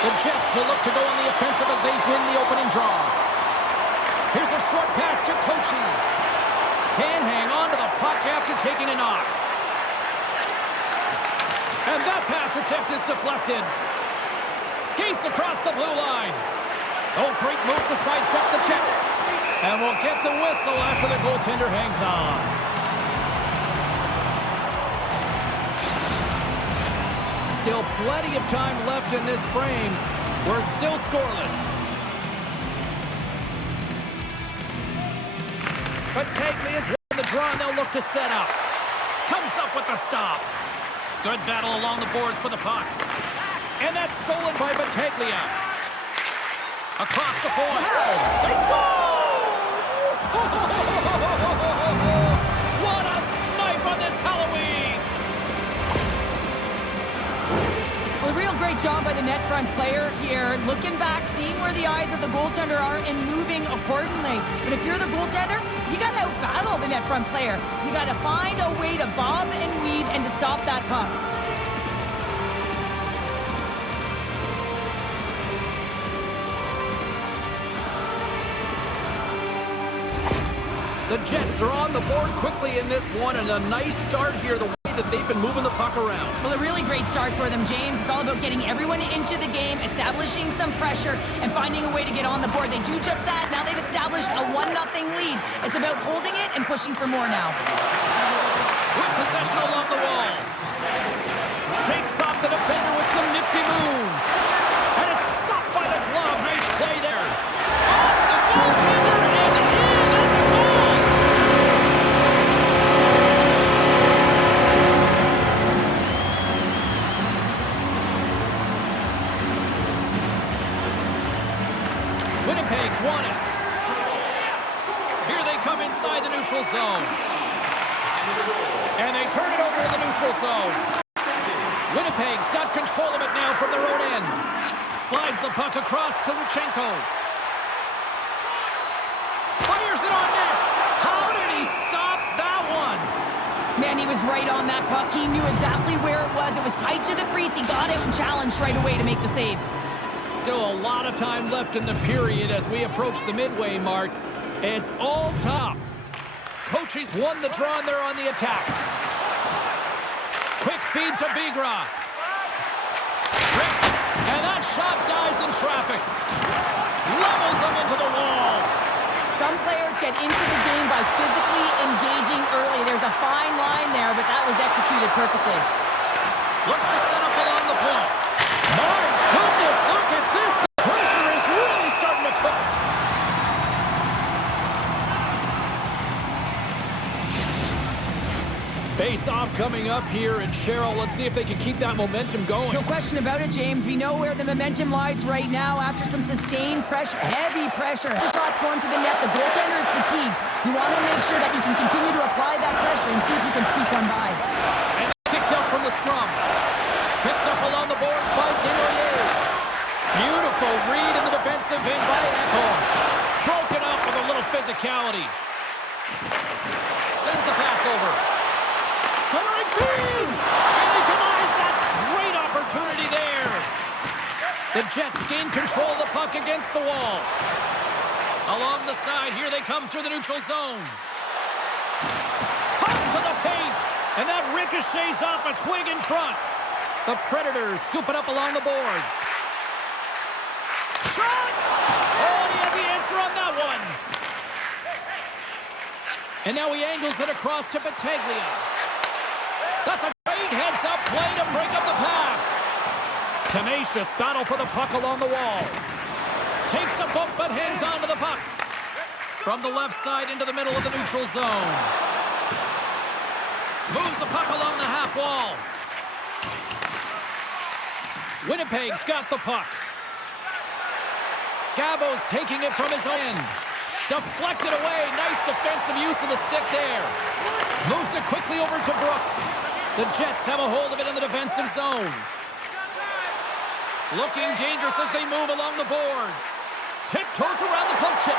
The Jets will look to go on the offensive as they win the opening draw. Here's a short pass to Kochi. Can hang on to the puck after taking a knock. And that pass attempt is deflected. Skates across the blue line. Oh, great move to sidestep the check. And we'll get the whistle after the goaltender hangs on. Still plenty of time left in this frame. We're still scoreless. But Tagley is on the draw, and they'll look to set up. Comes up with the stop. Good battle along the boards for the puck. And that's stolen by Battaglia. Across the point. They score! What a snipe on this Halloween! Well, a real great job by the net front player here. Looking back, seeing where the eyes of the goaltender are and moving accordingly. But if you're the goaltender, you got to out-battle the net front player. You got to find a way to bob and weave and to stop that puck. The Jets are on the board quickly in this one, and a nice start here, the way that they've been moving the puck around. Well, a really great start for them, James. It's all about getting everyone into the game, establishing some pressure, and finding a way to get on the board. They do just that. Now they've established a 1-0 lead. It's about holding it and pushing for more now. With possession along the wall. Shakes off the defender with some nifty moves. And it's stopped by the glove. Nice play there. Off the goaltender, and in. That's a goal! Winnipeg's won it. Here they come inside the neutral zone. And they turn it over in the neutral zone. Winnipeg's got control of it now from their own end. Slides the puck across to Luchenko. Fires it on net. How did he stop that one? Man, he was right on that puck. He knew exactly where it was. It was tight to the crease. He got out and challenged right away to make the save. Still a lot of time left in the period as we approach the midway mark. It's all top. Cochise won the draw, and they're on the attack. Quick feed to Bigra. Rips, and that shot dies in traffic. Levels him into the wall. Some players get into the game by physically engaging early. There's a fine line there, but that was executed perfectly. Looks to set up along the point. My goodness, look at this. The pressure is really starting to cook. Face-off coming up here, and Cheryl, let's see if they can keep that momentum going. No question about it, James. We know where the momentum lies right now after some sustained pressure, heavy pressure. The shot's going to the net. The goaltender is fatigued. You want to make sure that you can continue to apply that pressure and see if you can squeak one by. And kicked up from the scrum. Picked up along the boards by Desnoyers. Beautiful read in the defensive end by Ekholm. Broken up with a little physicality. Sends the pass over. Centering feed! And he denies that great opportunity there. The Jets gain control of the puck against the wall. Along the side, here they come through the neutral zone. Cuts to the paint, and that ricochets off a twig in front. The Predators scoop it up along the boards. Shot! Oh, he had the answer on that one. And now he angles it across to Battaglia. That's a great heads-up play to break up the pass. Tenacious battle for the puck along the wall. Takes a bump but hangs on to the puck. From the left side into the middle of the neutral zone. Moves the puck along the half wall. Winnipeg's got the puck. Gabo's taking it from his end. Deflected away. Nice defensive use of the stick there. Moves it quickly over to Brooks. The Jets have a hold of it in the defensive zone. Looking dangerous as they move along the boards. Tiptoes around the poke check.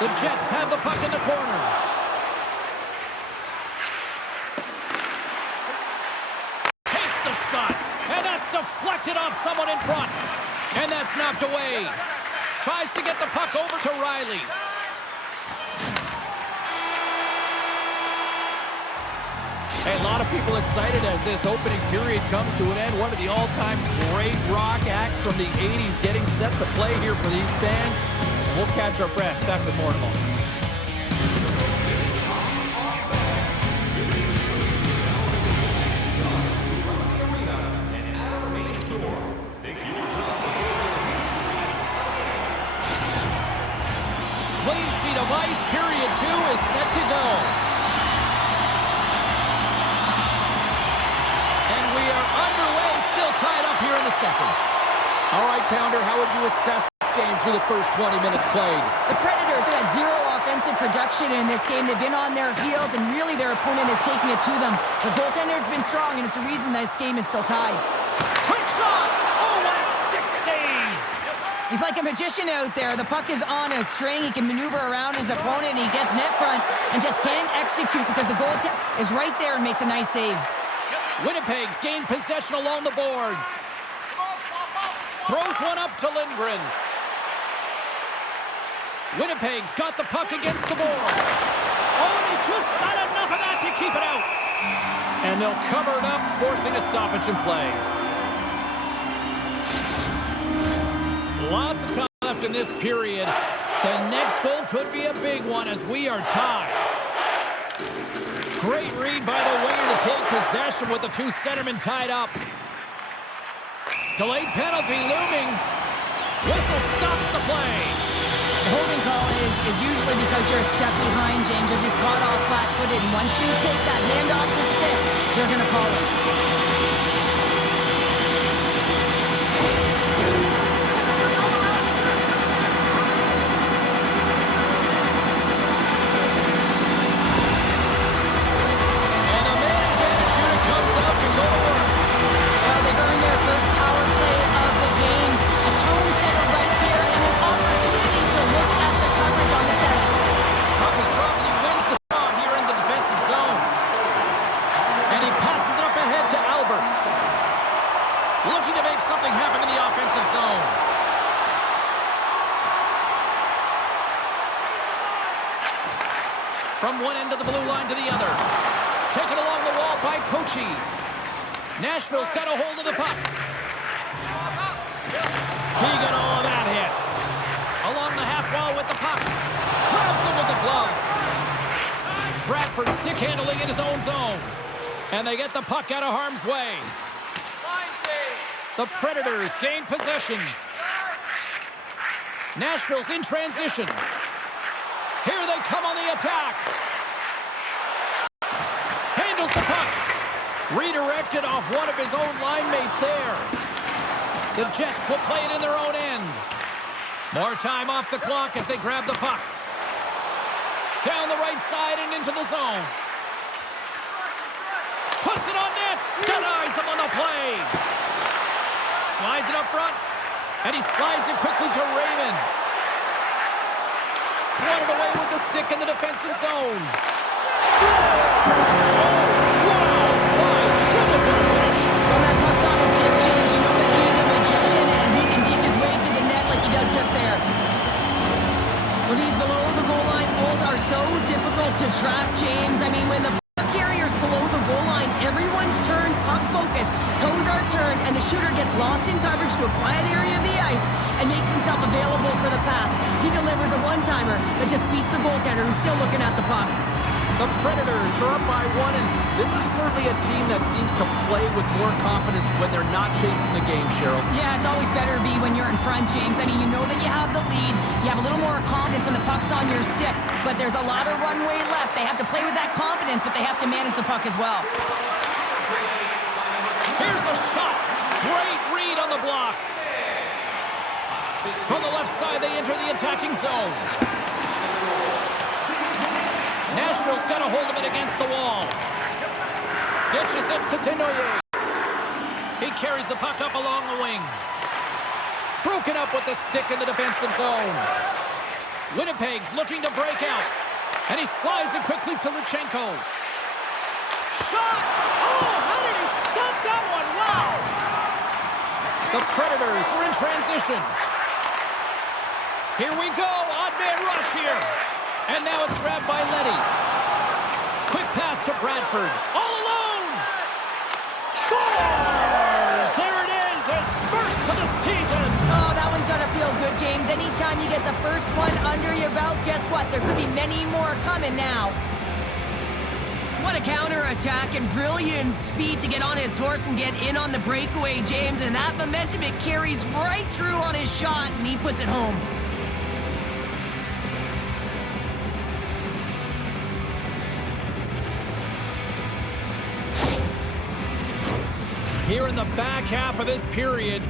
The Jets have the puck in the corner. Takes the a shot. And that's deflected off someone in front. And that's knocked away. Tries to get the puck over to Riley. Hey, a lot of people excited as this opening period comes to an end. One of the all-time great rock acts from the 80s getting set to play here for these fans. We'll catch our breath. Back with more in a moment. Clean sheet of ice. Period 2 is set to go. And we are underway. Still tied up here in the second. All right, Pounder, how would you assess this game through the first 20 minutes played? The Predators have had zero offensive production in this game. They've been on their heels, and really their opponent is taking it to them. The goaltender's been strong, and it's a reason this game is still tied. Quick shot! Oh, what a stick save! He's like a magician out there. The puck is on a string. He can maneuver around his opponent. He gets net front and just can't execute because the goaltender is right there and makes a nice save. Winnipeg's gained possession along the boards. Throws one up to Lindgren. Winnipeg's got the puck against the boards. Oh, and he just got enough of that to keep it out. And they'll cover it up, forcing a stoppage in play. Lots of time left in this period. The next goal could be a big one as we are tied. Great read by the winger to take possession with the two centermen tied up. Delayed penalty looming. Whistle stops the play. The holding call is usually because you're a step behind, James. You're just caught off flat-footed. And once you take that hand off the stick, they're going to call it. And a man advantage unit comes out to go to work. Well, they've earned their first power play of the game. A tone setter right here and an opportunity to look at the coverage on the setup. Puck is dropped and he wins the draw here in the defensive zone. And he passes it up ahead to Albert. Looking to make something happen in the offensive zone. From one end of the blue line to the other. Taken along the wall by Pochi. Nashville's got a hold of the puck. He got all of that hit. Along the half wall with the puck. Grabs him with the glove. Bradford stick handling in his own zone. And they get the puck out of harm's way. The Predators gain possession. Nashville's in transition. Here they come on the attack. Handles the puck. Redirected off one of his own line mates there. The Jets will play it in their own end. More time off the clock as they grab the puck. Down the right side and into the zone. Puts it on net. Denies him on the play. Slides it up front. And he slides it quickly to Raymond. Swatted away with the stick in the defensive zone. Scores! Oh, wow! My goodness, what a finish! When that puck's on his stick, James, you know that he's a magician and he can deke his way to the net like he does just there. Well, these below-the-goal line goals are so difficult to track, James. I mean, when the puck carrier's below the goal line, everyone's turned puck focus, toes are turned, and the shooter gets lost in coverage to a quiet area of the ice and makes himself available for the pass. He delivers a one-timer that just beats the goaltender who's still looking at the puck. The Predators are up by one, and this is certainly a team that seems to play with more confidence when they're not chasing the game, Cheryl. Yeah, it's always better to be when you're in front, James. I mean, you know that you have the lead. You have a little more confidence when the puck's on your stick, but there's a lot of runway left. They have to play with that confidence, but they have to manage the puck as well. Here's a shot. Great read on the block. From the left side, they enter the attacking zone. Nashville's got a hold of it against the wall. Dishes it to Tenoyer. He carries the puck up along the wing. Broken up with the stick in the defensive zone. Winnipeg's looking to break out. And he slides it quickly to Luchenko. Shot! Oh, how did he stop that one? Wow! The Predators are in transition. Here we go. Odd man rush here. And now it's grabbed by Letty. Quick pass to Bradford. All alone. Scores! There it is. His first of the season. Oh, that one's going to feel good, James. Anytime you get the first one under your belt, guess what? There could be many more coming now. What a counterattack and brilliant speed to get on his horse and get in on the breakaway, James. And that momentum, it carries right through on his shot, and he puts it home. Here in the back half of this period,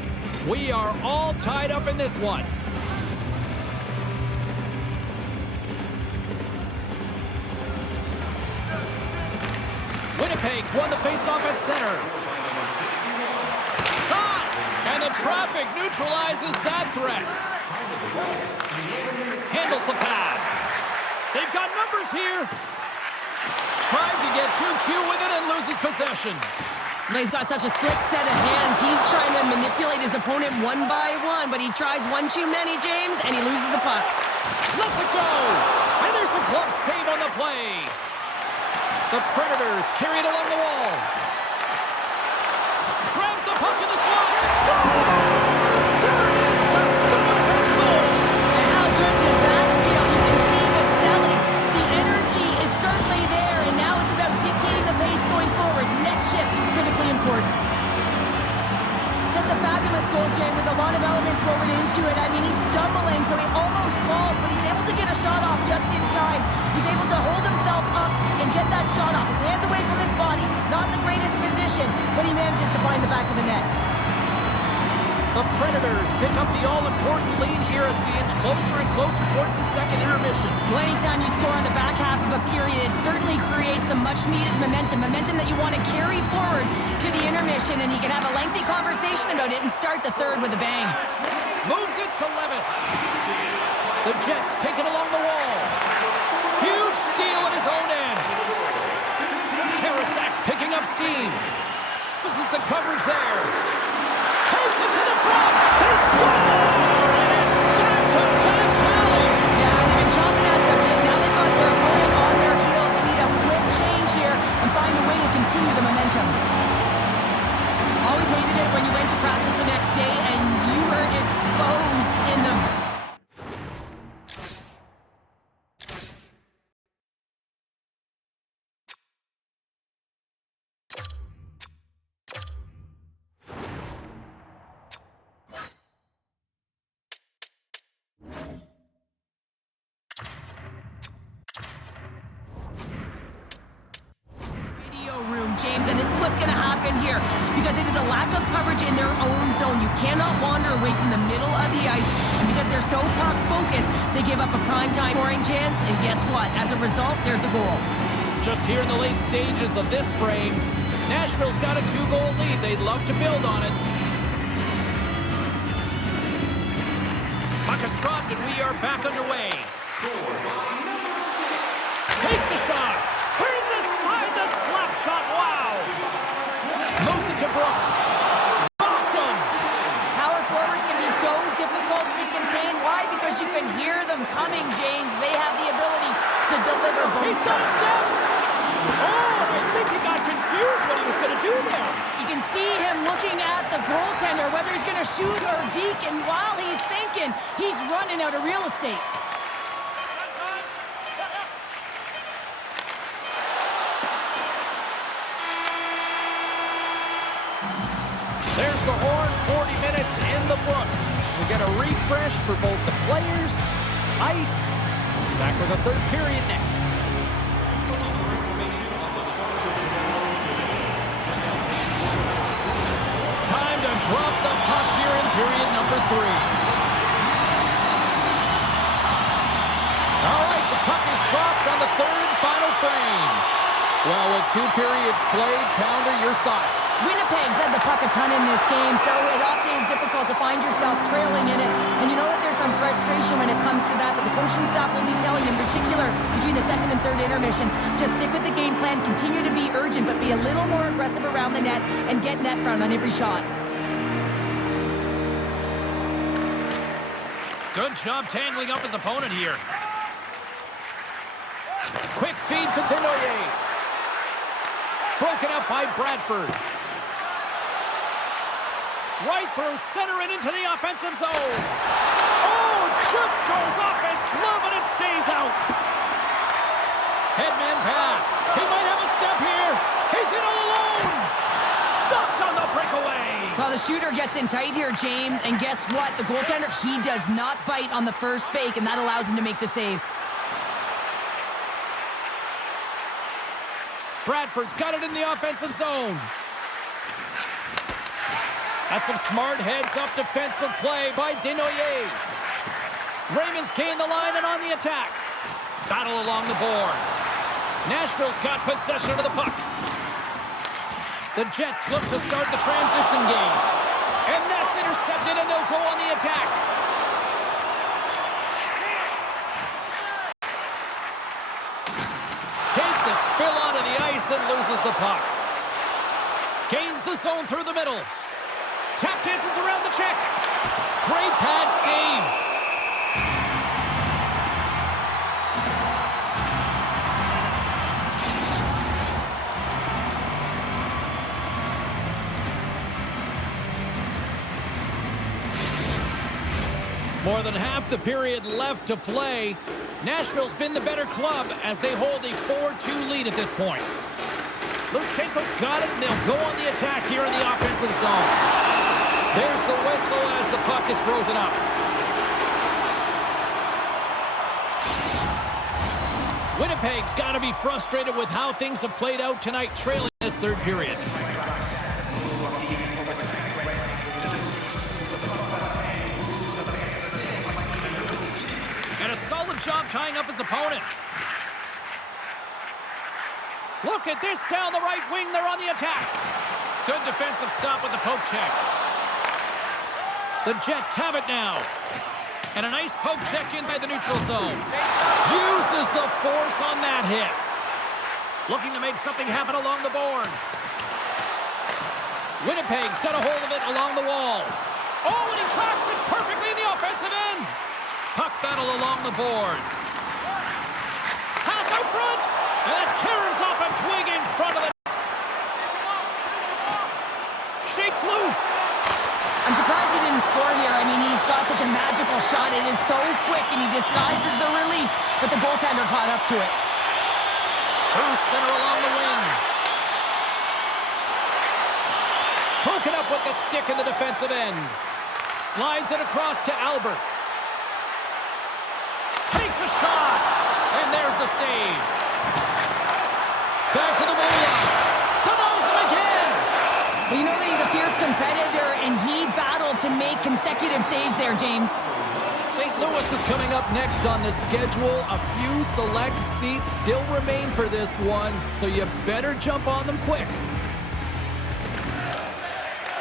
we are all tied up in this one. Winnipeg's won the faceoff at center. Shot! And the traffic neutralizes that threat. Handles the pass. They've got numbers here. Tried to get too cute with it and loses possession. He's got such a slick set of hands. He's trying to manipulate his opponent one by one, but he tries one too many, James, and he loses the puck. Lets it go! And there's a glove save on the play. The Predators carry it along the wall. Grabs the puck in the slot. Scores! There it is, the go-ahead goal! And how good does that feel? You can see the selling. The energy is certainly there, and now it's about dictating the pace going forward. Next shift, critically important. Just a fabulous goal, Jane, with a lot of elements woven into it. I mean, he's stumbling, so he almost falls, but he's able to get a shot off just in time. He's able to hold himself up and get that shot off. His hands away from his body, not the greatest position, but he manages to find the back of the net. The Predators pick up the all-important lead here as we inch closer and closer towards the second intermission. Well, anytime you score in the back half of a period, it certainly creates some much-needed momentum that you want to carry forward to the intermission, and you can have a lengthy conversation about it and start the third with a bang. Moves it to Levis. The Jets take it along the wall. Huge steal at his own end. Karasak's picking up steam. This is the coverage there. Takes it to the front. They score! And it's back-to-back tallies. Yeah, they've been chomping at the bit. Now they've got their opponent on their heels. They need a quick change here and find a way to continue the momentum. Always hated it when you went to practice the next day and you were exposed in the... room, James, and this is what's going to happen here because it is a lack of coverage in their own zone. You cannot wander away from the middle of the ice, and because they're so puck focused, they give up a primetime scoring chance, and guess what? As a result, there's a goal. Just here in the late stages of this frame, Nashville's got a 2-goal lead. They'd love to build on it. Puck is dropped, and we are back underway. Takes a shot. Turns aside the slap shot. Wow. Moves it to Brooks. Blocked him. Power forwards can be so difficult to contain. Why? Because you can hear them coming, James. They have the ability to deliver both. He's got a step. Oh, I think he got confused what he was going to do there. You can see him looking at the goaltender, whether he's going to shoot or deke, and while he's thinking, he's running out of real estate. There's the horn, 40 minutes in the books. We'll get a refresh for both the players, ice. Back with the third period next. Time to drop the puck here in period number 3. All right, the puck is dropped on the third and final frame. Well, with 2 periods played, Pounder, your thoughts? Winnipeg's had the puck a ton in this game, so it often is difficult to find yourself trailing in it. And you know that there's some frustration when it comes to that, but the coaching staff will be telling, in particular, between the second and third intermission, to stick with the game plan, continue to be urgent, but be a little more aggressive around the net and get net front on every shot. Good job tangling up his opponent here. Quick feed to Desnoyers. Broken up by Bradford. Right through center and into the offensive zone. Oh, just goes off his glove and it stays out. Headman pass. He might have a step here. He's in all alone. Stopped on the breakaway. Well, the shooter gets in tight here, James, and guess what? The goaltender, he does not bite on the first fake, and that allows him to make the save. Bradford's got it in the offensive zone. That's some smart heads-up defensive play by Desnoyers. Raymond's gained the line and on the attack. Battle along the boards. Nashville's got possession of the puck. The Jets look to start the transition game. And that's intercepted, and they'll go on the attack. Takes a spill onto the ice and loses the puck. Gains the zone through the middle. Tap dances around the check. Great pad save. More than half the period left to play. Nashville's been the better club as they hold a 4-2 lead at this point. Luchenko's got it, and they'll go on the attack here in the offensive zone. There's the whistle as the puck is frozen up. Winnipeg's got to be frustrated with how things have played out tonight, trailing this third period. And a solid job tying up his opponent. Look at this down the right wing. They're on the attack. Good defensive stop with the poke check. The Jets have it now. And a nice poke check inside the neutral zone. Uses the force on that hit. Looking to make something happen along the boards. Winnipeg's got a hold of it along the wall. Oh, and he tracks it perfectly in the offensive end. Puck battle along the boards. Pass out front. And that caroms off a twig in front of the... Shakes loose. I'm surprised he didn't score here. I mean, he's got such a magical shot. It is so quick, and he disguises the release, but the goaltender caught up to it. Through center along the wing. Broken up with the stick in the defensive end. Slides it across to Albert. Takes a shot, and there's the save. Back to the middle line. Denies him again. Well, you know that he's a fierce competitor, and he battled to make consecutive saves there, James. St. Louis is coming up next on the schedule. A few select seats still remain for this one, so you better jump on them quick.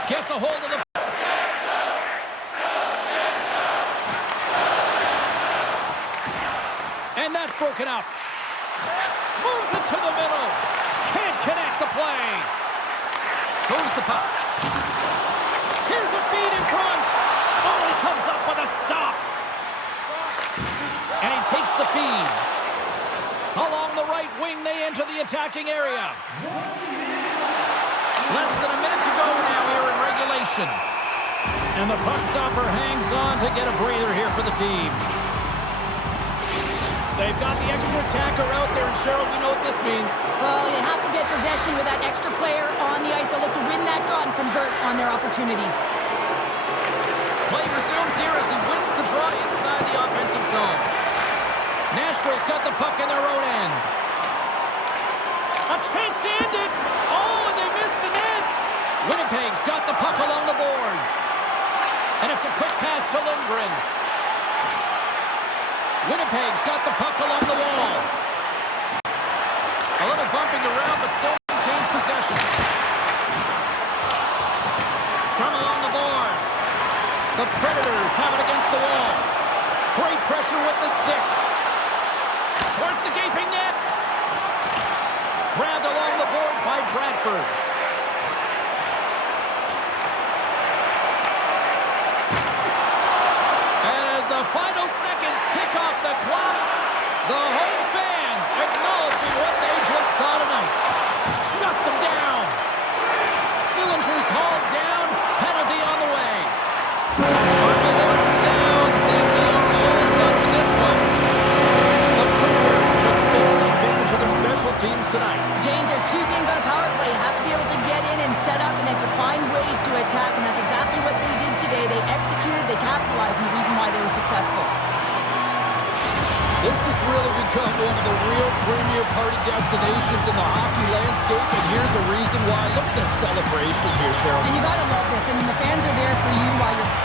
Gets a hold of the... And that's broken up. Moves it to the middle. Can't connect the play. Moves the puck. Here's a feed in front. Oh, he comes up with a stop. And he takes the feed. Along the right wing, they enter the attacking area. Less than a minute to go now here in regulation. And the puck stopper hangs on to get a breather here for the team. They've got the extra attacker out there, and Cheryl, we know what this means. Well, you have to get possession with that extra player on the ice. They'll look to win that draw and convert on their opportunity. Play resumes here as he wins the draw inside the offensive zone. Nashville's got the puck in their own end. A chance to end it. Oh, and they missed the net. Winnipeg's got the puck along the boards. And it's a quick pass to Lindgren. Winnipeg's got the puck along the wall. A little bumping around, but still maintains possession. Scrum along the boards. The Predators have it against the wall. Great pressure with the stick. Towards the gaping net. Grabbed along the boards by Bradford. And as the final become one of the real premier party destinations in the hockey landscape, and here's a reason why. Look at the celebration here, Cheryl. And you got to love this. I mean, the fans are there for you while you're